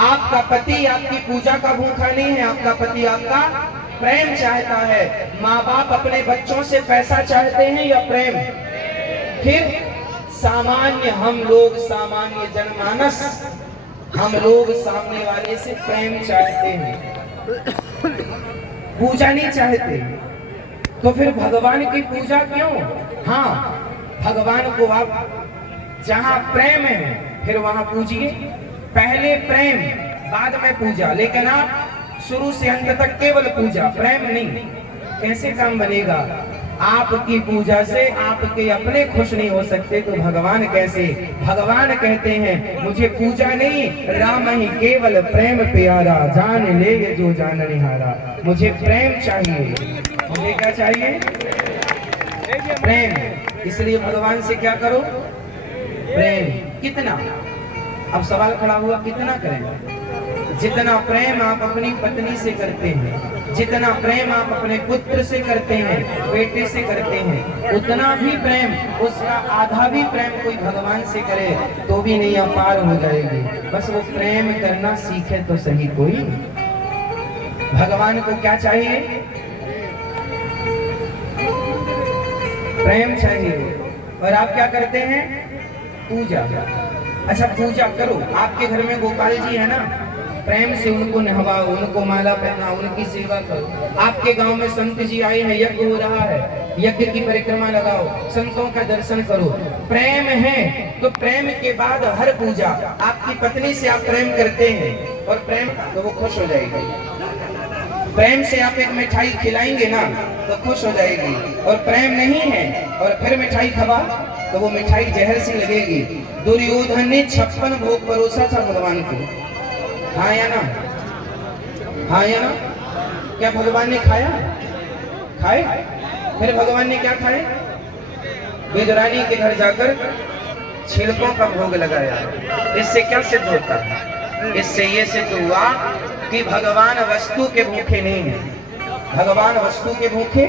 आपका पति आपकी पूजा का भूखा नहीं है, आपका पति आपका प्रेम चाहता है। माँ बाप अपने बच्चों से पैसा चाहते हैं या प्रेम? फिर सामान्य हम लोग, सामान्य जनमानस, हम लोग सामने वाले से प्रेम चाहते हैं, पूजा नहीं चाहते। तो फिर भगवान की पूजा क्यों? हाँ, भगवान को आप जहां प्रेम है फिर वहां पूजिए। पहले प्रेम बाद में पूजा, लेकिन आप शुरू से अंत तक केवल पूजा, प्रेम नहीं। कैसे काम बनेगा? आपकी पूजा से आपके अपने खुश नहीं हो सकते तो भगवान कैसे? भगवान कहते हैं मुझे पूजा नहीं, राम ही केवल प्रेम प्यारा, जान ले जो जान निहारा। मुझे प्रेम चाहिए। मुझे क्या चाहिए? प्रेम। इसलिए भगवान से क्या करो? प्रेम। कितना? अब सवाल खड़ा हुआ, कितना करें? जितना प्रेम आप अपनी पत्नी से करते हैं, जितना प्रेम आप अपने पुत्र से करते हैं, बेटे से करते हैं, उतना भी प्रेम, उसका आधा भी प्रेम कोई भगवान से करे तो भी नहीं अपार हो जाएगी। बस वो प्रेम करना सीखे तो सही कोई। भगवान को क्या चाहिए? प्रेम चाहिए। और आप क्या करते हैं? पूजा। अच्छा, पूजा करो। आपके घर में गोपाल जी है ना, प्रेम से उनको नहवाओ, उनको माला पहनाओ, उनकी सेवा करो। आपके गांव में संत जी आए हैं, यज्ञ हो रहा है, यज्ञ की परिक्रमा लगाओ, संतों का दर्शन करो। प्रेम है तो प्रेम के बाद हर पूजा। आपकी पत्नी से आप प्रेम करते हैं और प्रेम तो वो खुश हो जाएगी। प्रेम से आप एक मिठाई खिलाएंगे ना तो खुश हो जाएगी, और प्रेम नहीं है और फिर मिठाई खवा तो वो मिठाई जहर सी लगेगी। दुर्योधन ने 56 भोग परोसा था भगवान को, हाँ या ना? हाँ या ना? क्या भगवान ने खाया? खाए? फिर भगवान ने क्या खाए? विदुरानी के घर जाकर छिलकों का भोग लगाया। इससे क्या सिद्ध होता है? इससे ये सिद्ध हुआ कि भगवान वस्तु के भूखे नहीं है। भगवान वस्तु के भूखे,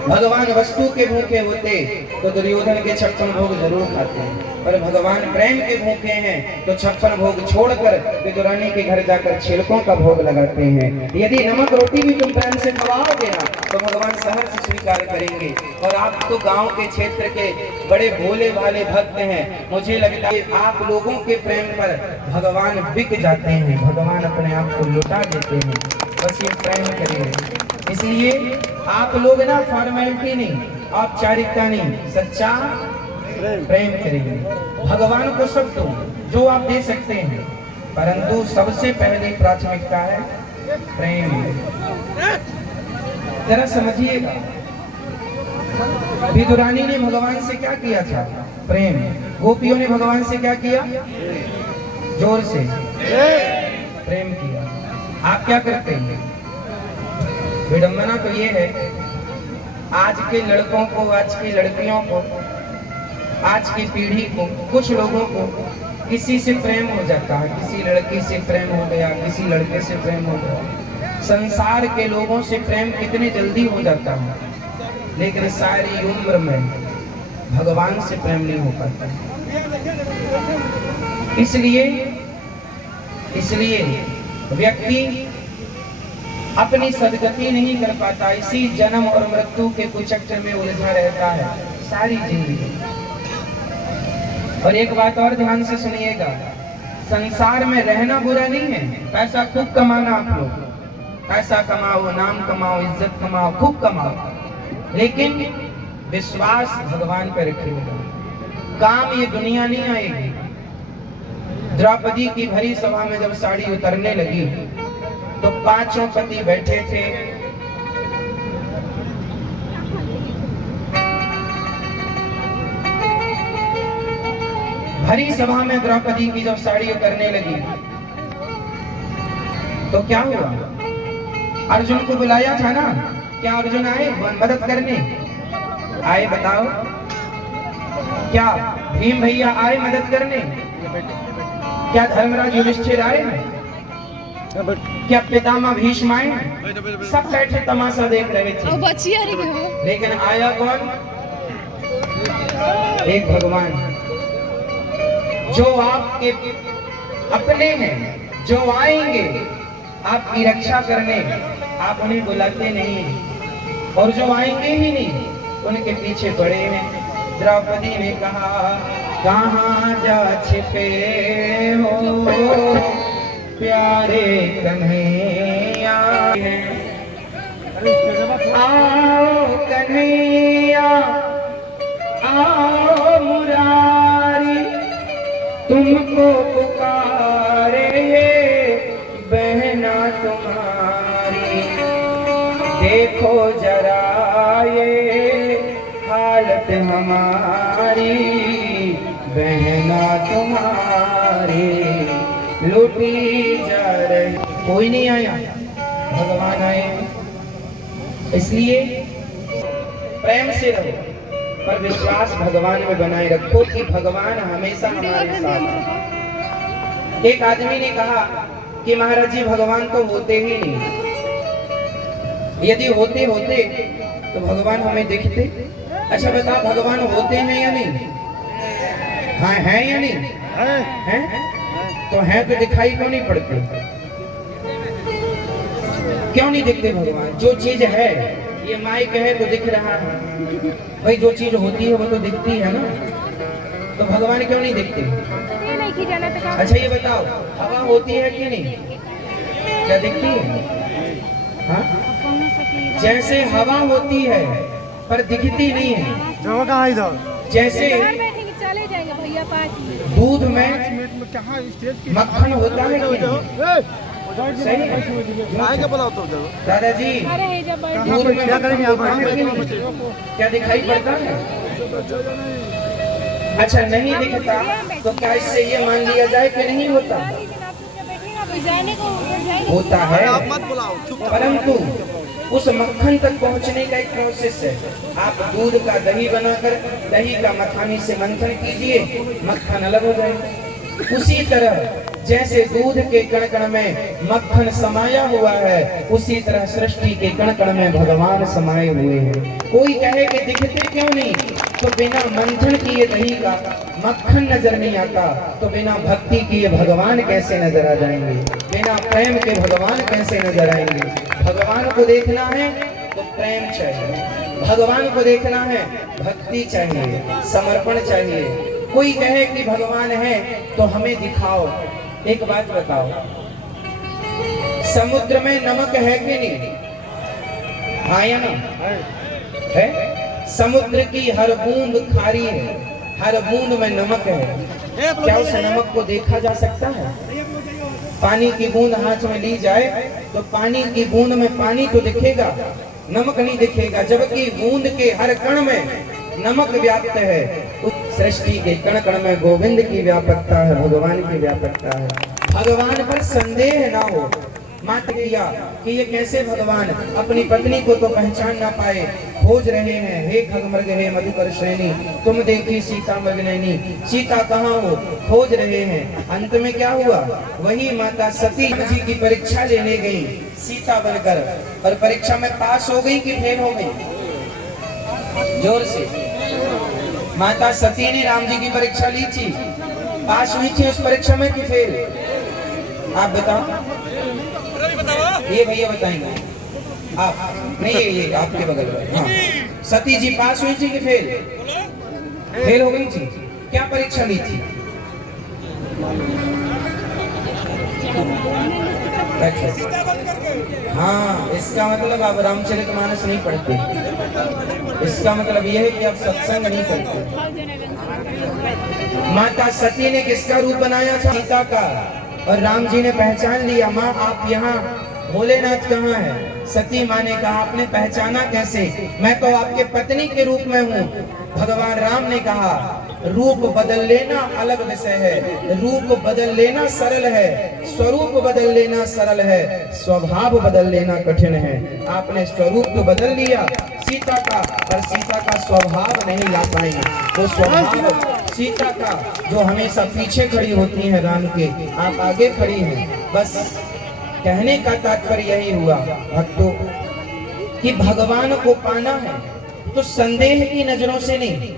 भगवान वस्तु के भूखे होते तो दुर्योधन के 56 भोग जरूर खाते हैं, पर भगवान प्रेम के भूखे हैं तो 56 भोग छोड़कर विदुरानी के घर जाकर छिलकों का भोग लगाते हैं। यदि नमक रोटी भी तुम प्रेम से खवाओगे ना तो भगवान सहर्ष स्वीकार करेंगे। और आप तो गांव के क्षेत्र के बड़े भोले भाले भक्त हैं, मुझे लगता है आप लोगों के प्रेम पर भगवान बिक जाते हैं, भगवान अपने आप को लुटा देते हैं। बस ये प्रेम करिए। इसलिए आप लोग ना फॉर्मेलिटी नहीं, औपचारिकता नहीं, सच्चा प्रेम करिए। भगवान को सब दो जो आप दे सकते हैं, परंतु सबसे पहले प्राथमिकता है प्रेम। जरा समझिएगा, विदुरानी ने भगवान से क्या किया था? प्रेम। गोपियों ने भगवान से क्या किया? जोर से प्रेम किया। आप क्या करते हैं? विडंबना तो ये है, आज के लड़कों को, आज की लड़कियों को, आज की पीढ़ी को, कुछ लोगों को किसी से प्रेम हो जाता है, किसी लड़की से प्रेम हो गया, किसी लड़के से प्रेम हो गया। संसार के लोगों से प्रेम कितने जल्दी हो जाता है, लेकिन सारी उम्र में भगवान से प्रेम नहीं हो पाता। इसलिए व्यक्ति अपनी सदगति नहीं कर पाता, इसी जन्म और मृत्यु के कुचक्र में उलझा रहता है सारी जिंदगी। और एक बात और ध्यान से सुनिएगा, संसार में रहना बुरा नहीं है, पैसा खूब कमाना। आप लोग पैसा कमाओ, नाम कमाओ, इज्जत कमाओ, खूब कमाओ, लेकिन विश्वास भगवान पर रखिएगा। काम ये दुनिया नहीं आएगी। द्रौपदी की भरी सभा में जब साड़ी उतरने लगी तो 5 पति बैठे थे। भरी सभा में द्रौपदी की जब साड़ी उतरने लगी तो क्या हुआ? अर्जुन को बुलाया था ना, क्या अर्जुन आए मदद करने? आए? बताओ, क्या भीम भैया आए मदद करने? क्या धर्मराज युधिष्ठिर आए? क्या पितामह भीष्म आए? सब बैठे तमाशा देख रहे थे, लेकिन आया कौन? एक भगवान, जो आपके अपने हैं, जो आएंगे आपकी रक्षा करने, आप उन्हें बुलाते नहीं हैं, और जो आएंगे ही नहीं उनके पीछे पड़े हैं। द्रौपदी ने कहा, कहाँ जा छिपे हो प्यारे कन्हैया, आओ कन्हैया आओ मुरारी, तुमको पुकारे बहना तुम्हारी, देखो जरा ये हालत हमारी, बहना तुम्हारी लूटी जा रही। कोई नहीं आया, भगवान आए। इसलिए प्रेम से रहो, पर विश्वास भगवान में बनाए रखो कि भगवान हमेशा हमारे साथ है। एक आदमी ने कहा कि महाराज जी भगवान तो होते ही नहीं, यदि होते होते तो भगवान हमें दिखते। अच्छा बता, भगवान होते हैं या नहीं? हाँ हैं या नहीं? हैं? तो हैं तो दिखाई क्यों नहीं पड़ते? क्यों नहीं दिखते भगवान? जो चीज है, ये माइक है तो दिख रहा है भाई, जो चीज होती है वो तो दिखती है ना, तो भगवान क्यों नहीं दिखते? अच्छा ये बताओ, हवा होती है कि नहीं? क्या दिखती है? हाँ? जैसे हवा होती है पर दिखती नहीं है, जैसे दूध में मक्खन होता है कि नहीं? सही है दादाजी, दूध में मक्खन होता है कि नहीं? क्या दिखाई पड़ता है? अच्छा नहीं दिखता तो क्या इससे ये मान लिया जाए कि नहीं होता? होता है, परंतु उस मक्खन तक पहुंचने का एक प्रोसेस है। आप दूध का दही बनाकर दही का मखानी से मंथन कीजिए, मक्खन अलग हो जाएगा। उसी तरह जैसे दूध के कण कण में मक्खन समाया हुआ है, उसी तरह सृष्टि के कण कण में भगवान समाये हुए हैं। कोई कहे कि दिखते क्यों नहीं, तो बिना मंथन किए दही का मक्खन नजर नहीं आता, तो बिना भक्ति किए भगवान कैसे नजर आ जाएंगे? बिना प्रेम के भगवान कैसे नजर आएंगे? भगवान को देखना है तो प्रेम चाहिए, भगवान को देखना है भक्ति चाहिए, समर्पण चाहिए। कोई कहे कि भगवान है तो हमें दिखाओ। एक बात बताओ, समुद्र में नमक है कि नहीं? हाँ या ना? है। समुद्र की हर बूंद खारी है, हर बूंद में नमक है। क्या उस नमक को देखा जा सकता है? पानी की बूंद हाथ में ली जाए तो पानी की बूंद में पानी तो दिखेगा, नमक नहीं दिखेगा, जबकि बूंद के हर कण में नमक व्याप्त है। उस सृष्टि के कण कण में गोविंद की व्यापकता है, भगवान की व्यापकता है। भगवान पर संदेह ना हो। मात किया कि ये कैसे भगवान अपनी पत्नी को तो पहचान ना पाए, खोज रहे हैं, हे खगमृग हे मधुकर श्रेणी, तुम देखी सीता मृगनयनी, सीता कहाँ हो, खोज रहे हैं। अंत में क्या हुआ? वही माता सती जी की परीक्षा लेने गई सीता बनकर, और परीक्षा में पास हो गई कि फेल हो गई? जोर से। माता सती ने राम जी की परीक्षा ली थी, पास हुई थी उस परीक्षा में कि फेल? आप बताओ। ये भैया बताएंगे आप, नहीं ये आपके बगल में। हाँ, सती जी पास हुई थी कि फेल? फेल हो गई थी। क्या परीक्षा ली थी? हाँ, इसका मतलब आप रामचरितमानस नहीं पढ़ते, इसका मतलब यह है कि आप सत्संग नहीं करते। माता सती ने किसका रूप बनाया था? सीता का। और राम जी ने पहचान लिया, माँ आप यहाँ, भोलेनाथ कहाँ है? सती माँ ने कहा, आपने पहचाना कैसे? मैं तो आपके पत्नी के रूप में हूँ। भगवान राम ने कहा, रूप बदल लेना अलग विषय है, रूप बदल लेना सरल है, स्वरूप बदल लेना सरल है, स्वभाव बदल लेना कठिन है। आपने स्वरूप तो बदल लिया सीता का, पर सीता का स्वभाव नहीं ला पाएंगे। तो स्वभाव सीता का जो हमेशा पीछे खड़ी होती है राम के, आप आगे खड़ी हैं। बस कहने का तात्पर्य यही हुआ भक्तों कि भगवान को पाना है तो संदेह की नजरों से नहीं,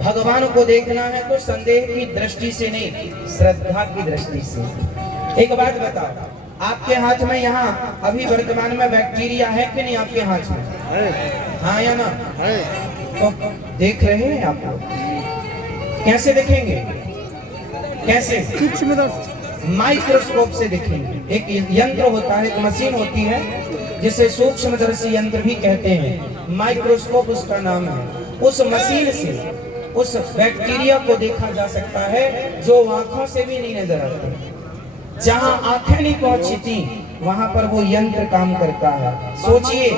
भगवान को देखना है तो संदेह की दृष्टि से नहीं, श्रद्धा की दृष्टि से। एक बात बताओ, आपके हाथ में यहाँ अभी वर्तमान में बैक्टीरिया है कि नहीं आपके हाथ में? हाँ या ना? तो देख रहे हैं आप लोग? कैसे देखेंगे? कैसे? माइक्रोस्कोप से देखेंगे। एक यंत्र होता है, एक मशीन होती है जिसे सूक्ष्मदर्शी यंत्र भी कहते हैं, माइक्रोस्कोप उसका नाम है। उस मशीन से उस बैक्टीरिया को देखा जा सकता है जो आंखों से भी नहीं नजर आता। जहां आंखें नहीं पहुंचती वहां पर वो यंत्र काम करता है। सोचिए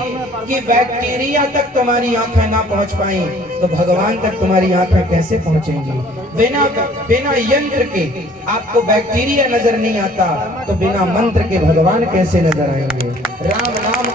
कि बैक्टीरिया तक तुम्हारी आंखें ना पहुंच पाई तो भगवान तक तुम्हारी आंखें कैसे पहुंचेंगी? बिना यंत्र के आपको बैक्टीरिया नजर नहीं आता तो बिना मंत्र के भगवान कैसे नजर आएंगे? राम नाम